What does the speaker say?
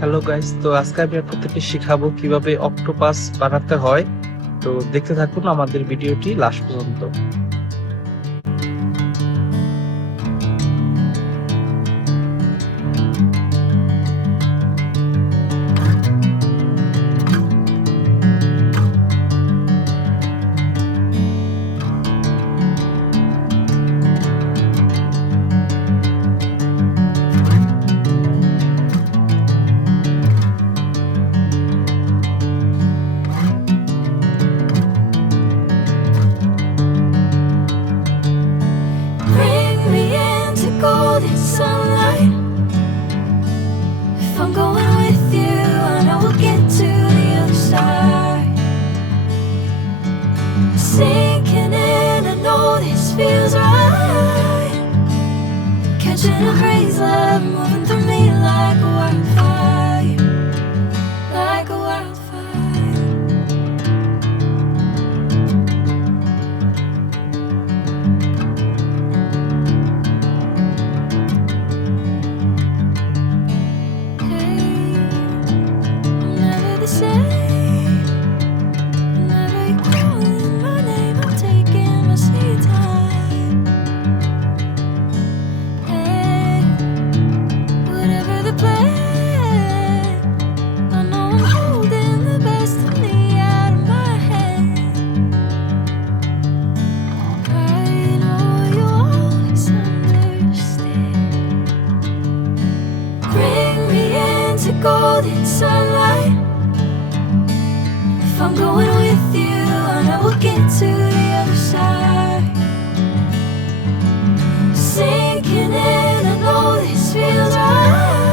Hello guys, তো আজকে আমি আপনাদেরকে শিখাবো কিভাবে অক্টোপাস বানাতে হয়। তো দেখতে থাকুন আমাদের ভিডিওটি লাস্ট পর্যন্ত। Bring me into golden sunlight. If I'm going with you, I know we'll get to the other side. Sinking in, I know this feels right. Catching a crazy love moving through me like a wildfire, like a wildfire. I'm never the same. Whenever you're calling my name, I'm taking my sweet time. Hey, whatever the plan, I know I'm holding the best of me out of my hand. I know you'll always understand. Bring me into golden sunlight. If I'm going with you, I know we'll get to the other side. Sinking in, I know this feels right.